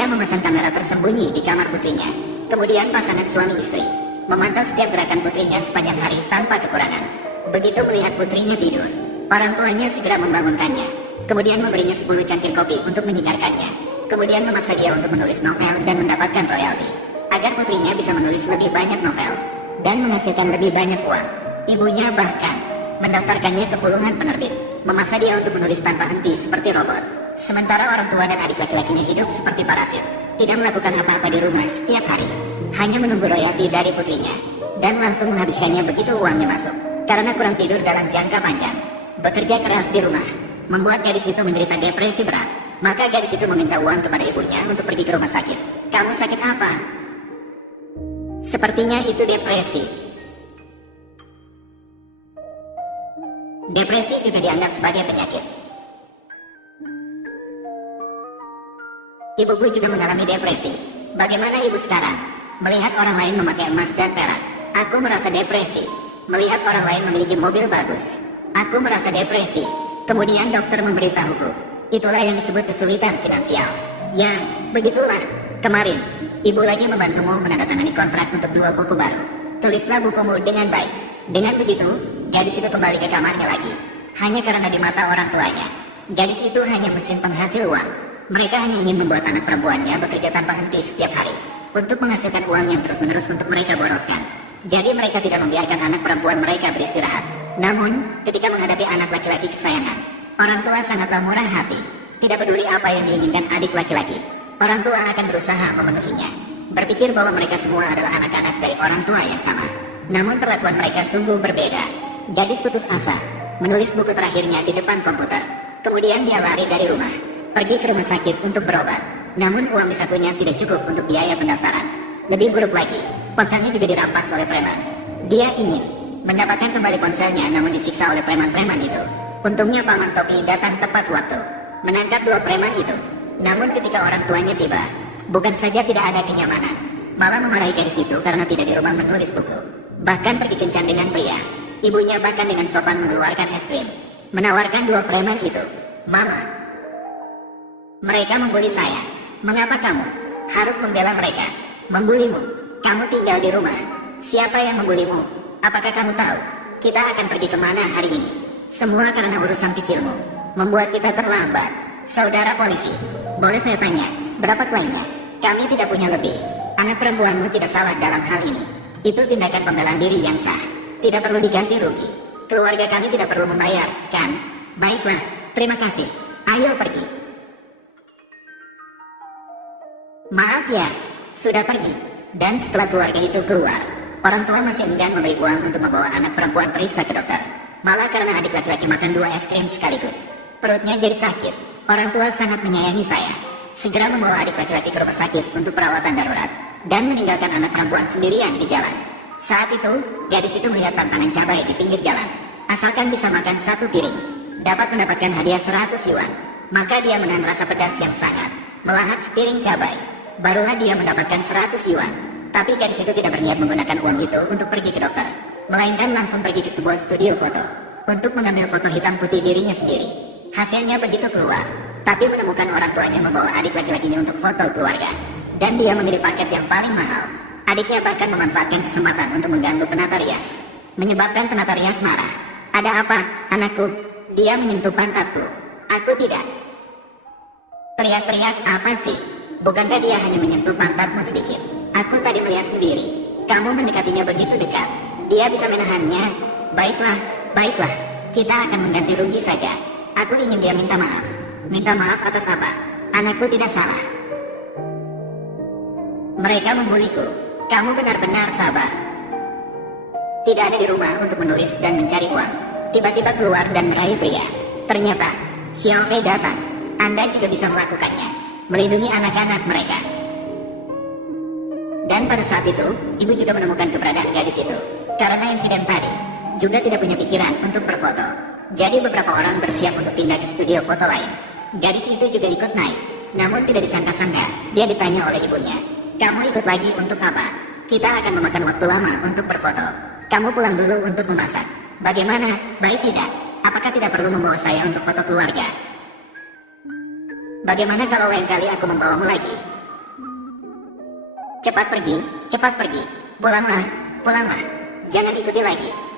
Saya memesan kamera tersembunyi di kamar putrinya. Kemudian pasangan suami istri memantau setiap gerakan putrinya sepanjang hari tanpa kekurangan. Begitu melihat putrinya tidur, orang tuanya segera membangunkannya. Kemudian memberinya 10 cangkir kopi untuk menyegarkannya. Kemudian memaksa dia untuk menulis novel dan mendapatkan royalti, agar putrinya bisa menulis lebih banyak novel dan menghasilkan lebih banyak uang. Ibunya bahkan mendaftarkannya ke puluhan penerbit, memaksa dia untuk menulis tanpa henti seperti robot. Sementara orang tua dan adik laki-lakinya hidup seperti parasit, tidak melakukan apa-apa di rumah setiap hari, hanya menunggu royalti dari putrinya, dan langsung menghabiskannya begitu uangnya masuk. Karena kurang tidur dalam jangka panjang, bekerja keras di rumah, membuat gadis itu menderita depresi berat. Maka gadis itu meminta uang kepada ibunya untuk pergi ke rumah sakit. Kamu sakit apa? Sepertinya itu depresi. Depresi juga dianggap sebagai penyakit. Ibuku juga mengalami depresi. Bagaimana ibu sekarang? Melihat orang lain memakai emas dan perak, aku merasa depresi. Melihat orang lain memiliki mobil bagus, aku merasa depresi. Kemudian dokter memberitahuku, itulah yang disebut kesulitan finansial. Ya, begitulah. Kemarin, ibu lagi membantumu menandatangani kontrak untuk 2 buku baru. Tulislah bukumu dengan baik. Dengan begitu, gadis itu kembali ke kamarnya lagi. Hanya karena di mata orang tuanya, gadis itu hanya mesin penghasil uang. Mereka hanya ingin membuat anak perempuannya bekerja tanpa henti setiap hari, untuk menghasilkan uang yang terus-menerus untuk mereka boroskan. Jadi mereka tidak membiarkan anak perempuan mereka beristirahat. Namun, ketika menghadapi anak laki-laki kesayangan, orang tua sangatlah murah hati. Tidak peduli apa yang diinginkan adik laki-laki, orang tua akan berusaha memenuhinya. Berpikir bahwa mereka semua adalah anak-anak dari orang tua yang sama. Namun perlakuan mereka sungguh berbeda. Gadis putus asa, menulis buku terakhirnya di depan komputer. Kemudian dia lari dari rumah, pergi ke rumah sakit untuk berobat. Namun uang disatunya tidak cukup untuk biaya pendaftaran. Lebih buruk lagi, ponselnya juga dirampas oleh preman. Dia ingin mendapatkan kembali ponselnya, namun disiksa oleh preman-preman itu. Untungnya paman topi datang tepat waktu, menangkap 2 preman itu. Namun ketika orang tuanya tiba, bukan saja tidak ada kenyamanan, malah memarahi gadis itu karena tidak di rumah menulis buku. Bahkan pergi kencan dengan pria. Ibunya bahkan dengan sopan mengeluarkan es krim, menawarkan 2 preman itu. Mama, mereka membuli saya. Mengapa kamu harus membela mereka? Membulimu. Kamu tinggal di rumah. Siapa yang membulimu? Apakah kamu tahu kita akan pergi kemana hari ini? Semua karena urusan kecilmu, membuat kita terlambat. Saudara polisi, boleh saya tanya, berapa klaimnya? Kami tidak punya lebih. Anak perempuanmu tidak salah dalam hal ini. Itu tindakan pembelaan diri yang sah. Tidak perlu diganti rugi. Keluarga kami tidak perlu membayar, kan? Baiklah, terima kasih. Ayo pergi. Maaf ya, sudah pergi. Dan setelah keluarga itu keluar, orang tua masih enggan memberi uang untuk membawa anak perempuan periksa ke dokter. Malah karena adik laki-laki makan 2 es krim sekaligus, perutnya jadi sakit. Orang tua sangat menyayangi saya. Segera membawa adik laki-laki ke rumah sakit untuk perawatan darurat, dan meninggalkan anak perempuan sendirian di jalan. Saat itu, gadis itu melihat tantangan cabai di pinggir jalan. Asalkan bisa makan 1 piring, dapat mendapatkan hadiah 100 yuan. Maka dia menahan rasa pedas yang sangat, melahap sepiring cabai. Barulah dia mendapatkan 100 yuan. Tapi gadis itu tidak berniat menggunakan uang itu untuk pergi ke dokter, melainkan langsung pergi ke sebuah studio foto, untuk mengambil foto hitam putih dirinya sendiri. Hasilnya begitu keluar, tapi menemukan orang tuanya membawa adik laki-lakinya untuk foto keluarga. Dan dia memilih paket yang paling mahal. Adiknya bahkan memanfaatkan kesempatan untuk mengganggu penata rias, menyebabkan penata rias marah. Ada apa, anakku? Dia menyentuh pantatku. Aku tidak. Teriak-teriak apa sih? Bukankah dia hanya menyentuh pantatmu sedikit? Aku tadi melihat sendiri. Kamu mendekatinya begitu dekat. Dia bisa menahannya. Baiklah, baiklah. Kita akan mengganti rugi saja. Aku ingin dia minta maaf. Minta maaf atas apa? Anakku tidak salah. Mereka membuliku. Kamu benar-benar sabar. Tidak ada di rumah untuk menulis dan mencari uang. Tiba-tiba keluar dan meraih pria. Ternyata, Xiao Fei datang. Anda juga bisa melakukannya. Melindungi anak-anak mereka. Dan pada saat itu, ibu juga menemukan keberadaan gadis itu. Karena insiden tadi, juga tidak punya pikiran untuk berfoto. Jadi beberapa orang bersiap untuk pindah ke studio foto lain. Gadis itu juga ikut naik. Namun tidak disangka-sangka, dia ditanya oleh ibunya. Kamu ikut lagi untuk apa? Kita akan memakan waktu lama untuk berfoto. Kamu pulang dulu untuk memasak. Bagaimana? Baik tidak? Apakah tidak perlu membawa saya untuk foto keluarga? Bagaimana kalau lain kali aku membawamu lagi? Cepat pergi, cepat pergi. Pulanglah, pulanglah. Jangan ikuti lagi.